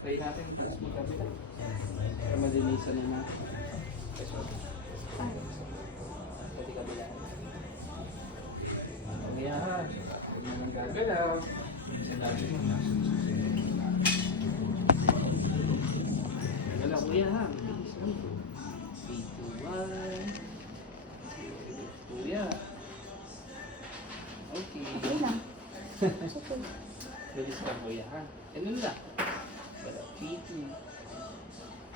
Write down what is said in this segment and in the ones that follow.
Try natin. Tapos magkabila. Para malinisan na natin. Pati kabila. Kuya ha. Huwag mo nang gagalaw. Sinabi mo. Gagalaw kuya ha. Bilis mo. 3, 2, 1. Kuya. Okay. Okay lang. Okay. Bilis ka kuya ha. Ganun lang. Galaw. 3, 2.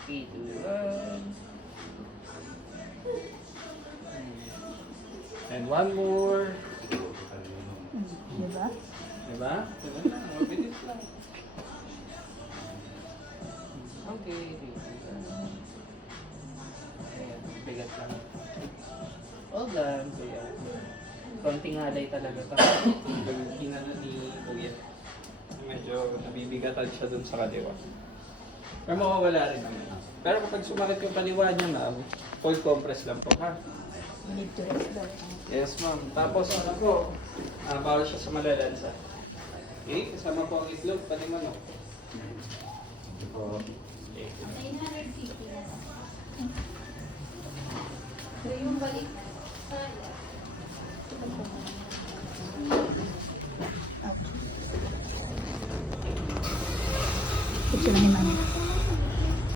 3, 2, 1. And one more. Diba? Diba? Ganun lang. Mabilis lang. Okay. Ayan. Bigat lang. All done. Kuya. Konting halay talaga ito. Hinala ni Kuya. Medyo nabibigatan siya dun sa kaliwa. Pero mawawala rin naman. Pero kapag sumakit yung kaliwa niya, ma'am, cold compress lang po, ha? Need to rest daw. Yes, ma'am. Tapos ano po, bawal siya sa malalansa. Okay, kasama po ang itlog, pati manok. Okay. 950 na. So yung balik na. Picture na ni Mami.